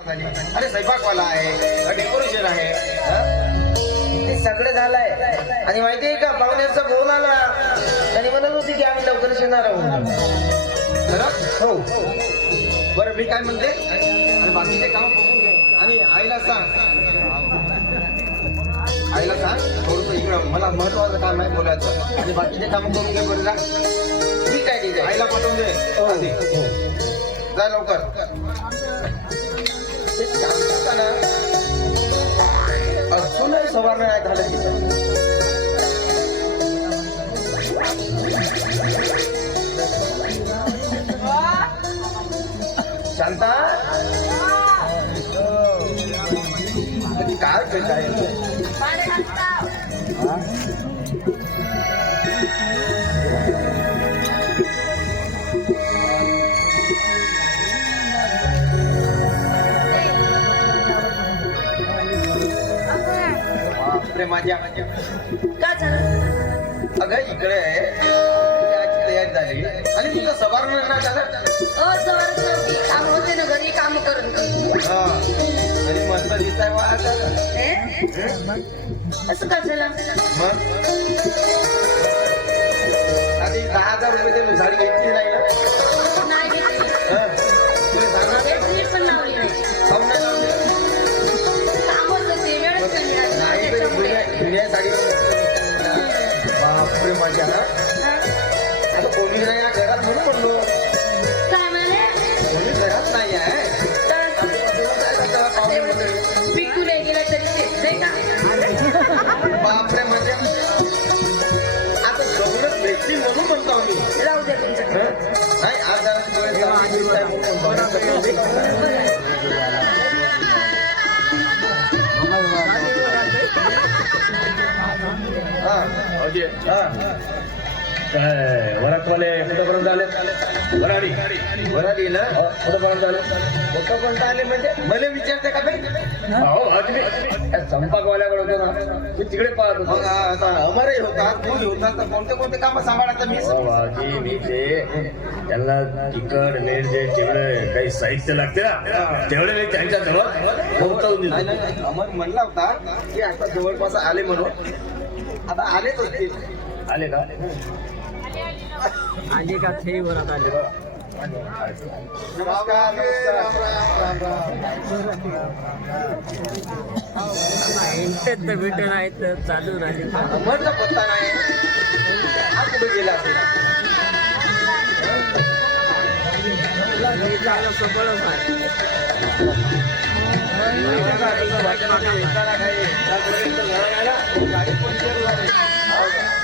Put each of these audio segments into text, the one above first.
अरे स्वयंपाकवाला आहे डेकोरेशन आहे हं? ते सगळं झालंय. आणि माहितीये का पाहुण्याचा फोन आला. त्यांनी म्हणत होती की आम्ही लवकरच येणार आहोत? हो? बरं मी काय म्हणते? आणि बाकीचे काम बघून घे. आणि आईला सांग. आईला सांग थोडस इकडं मला महत्वाचं काम आहे बोलायचं. आणि बाकीचे काम करून घे बरं ठीक आहे ठीक आहे. आईला पाठवून दे. आधी. जा लवकर. ते सांगताना अजूनही सवार नाही झालं तिथं. शांता? काय झालं? अगं इकडे याची तयारी झाली. आणि तुझं सवार नाही झालं? नव्हती काम होते ना घरी काम करून हा. आणि मस्त. हे? असं काय झालं? मग? आधी दहा हजार रुपये साडी घेतली नाही. बापरे माझ्या आता जवळच भेटली म्हणून म्हणतो आम्ही. राहू दे तुमचं. हं? नाही आज जरा डोळे चांगले वरातवाले कुठंपर्यंत आले वराडी. बरं लिहिलं हो, कुठंपर्यंत आले? कोणतं आले म्हणजे? मला विचारते का बाई? हो? त्या संपाकवाल्याकडे होतो ना. मी तिकडे पाहत होतो. अमरही होता तू होता तर कोणते कोणते काम सांभाळायचं मी? हो, मी ते त्यांना तिकड मीठ जे जेवढे काही साहित्य लागते ना तेवढे मी त्यांच्या जवळ पोहोचवून अमर म्हणला होता की आता जवळपास आले म्हणून. आता आलेच असतील. आले का? नमस्कार नमस्कार राम राम भेटून आहेत चालू राहिले अमरचा पत्ता नाही हा कुठे गेला असेल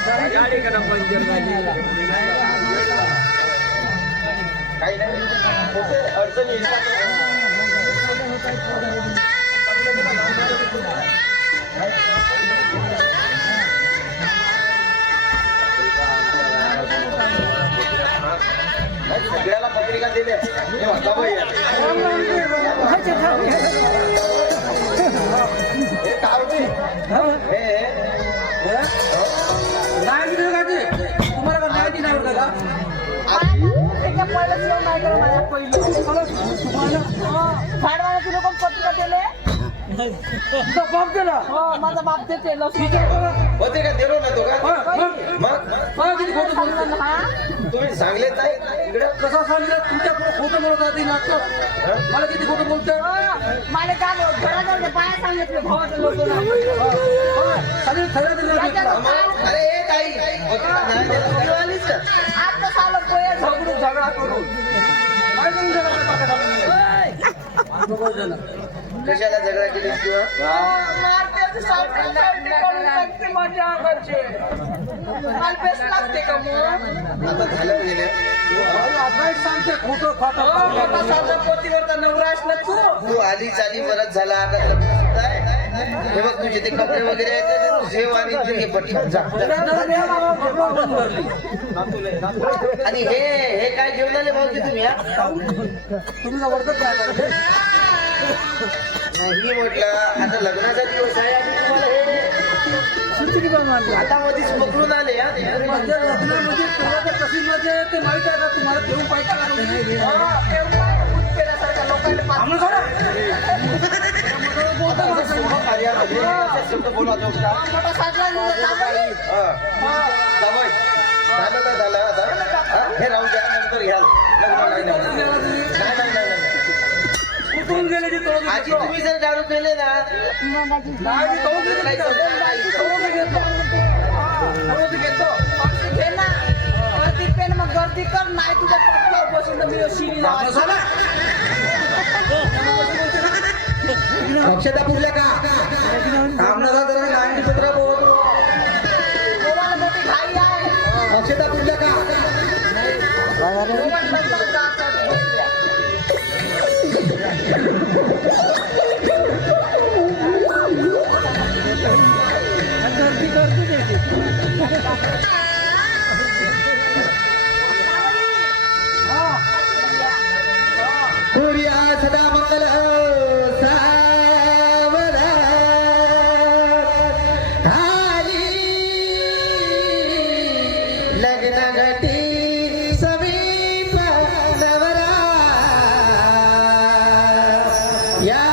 गाडी करा पंचर काही नाही कुठे सगळ्याला पत्रिका दिल्या हे. बाप दिला? माझा बाप देते होते का दिलो? ना तो का? मग? किती खोटं बोलतो तुम्ही सांगलेच नाही इकडं. कसं सांगितलं? तुमच्यापुढे खोटं बोलत आहे नाटक? मला किती खोटं बोलतोय मला काय घराजवळ पाया सांगितलं भावाचं लोक अरे हे ताई. होते आता झालं गेले? सांगते खोटं तू आली चाली झाला. आता? हे बघ तुझे ते कपडे वगैरे आहेत आणि हे हे काय घेऊन आले भाऊजी तुम्ही? तुम्ही म्हटलं आता लग्नाचा दिवस आहे आणि तुम्हाला हे आता मध्येच पकडून आले हा कशी मजा येते माहीत आहे का तुम्हाला देऊ पाहिजे का तुम्ही? हा, भूत लोकांना कार्यामध्ये असे शब्द मोठा साजरा जावई हा. जावई. झालं तर झालं आता हा? हे राहू द्या नंतर घ्याल लग्न नाही, नाही, नाही. नाही, नाही, नाही, नाही. कुठून गेले ते तळून आजी घेतो. तुम्ही जर दारू पेले ना नाही, मी तळून घेतो. काही समजत नाही. तळून घेतो. तळून घेतो. घे ना गर्दी पेन मग गर्दी कर नाही तुझ्या पटल्यावर बसून तर मी शिरी थांब ना साला. अक्षता पुरल्या का आमदार जरा नाईन्टी सतरा बोल मोबाईल मोठी घाई आहे अक्षता पुरल्या का या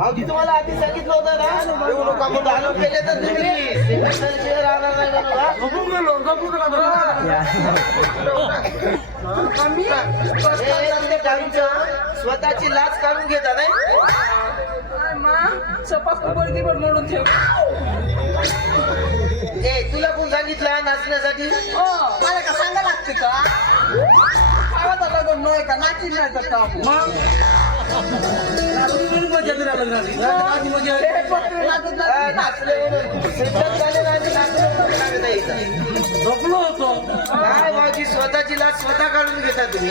भाऊजी तुम्हाला आधी सांगितलं होतं ना? येऊ नका पेले तर तुम्ही सिमेंटचं शहर राहणार नाही म्हणून, हा? झोपून गेलो झोपून गेलो कमी हे. तुम्ही दारूचं स्वतःची लाच काढून घेता नाही? सपाक मोडून ठेव. ए तुला कोण सांगितलं नाचण्यासाठी? ओ मला का सांगा लागते का? लग्न नाही का? नाची नाही तर का आपण? मग? झोपलो होतो. काय स्वतःची लाच स्वतः काढून घेता तुम्ही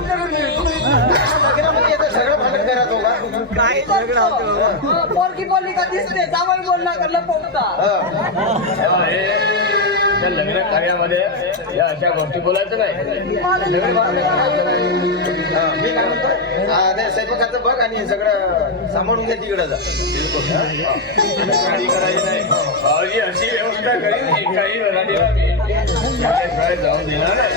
का हो, पोरगी बोलली का दिसते जावई बोलला का लपवता. हा. हे त्या लग्न कार्यामध्ये या अशा गोष्टी बोलायचं नाही. हा, मी काय म्हणतोय? हा, ते स्वयंपाकाचं बघ आणि सगळं सांभाळून घे तिकडं जा. गाडी करायची नाही. भाऊजी अशी व्यवस्था करीन काही शाळेत जाऊन देणार नाही.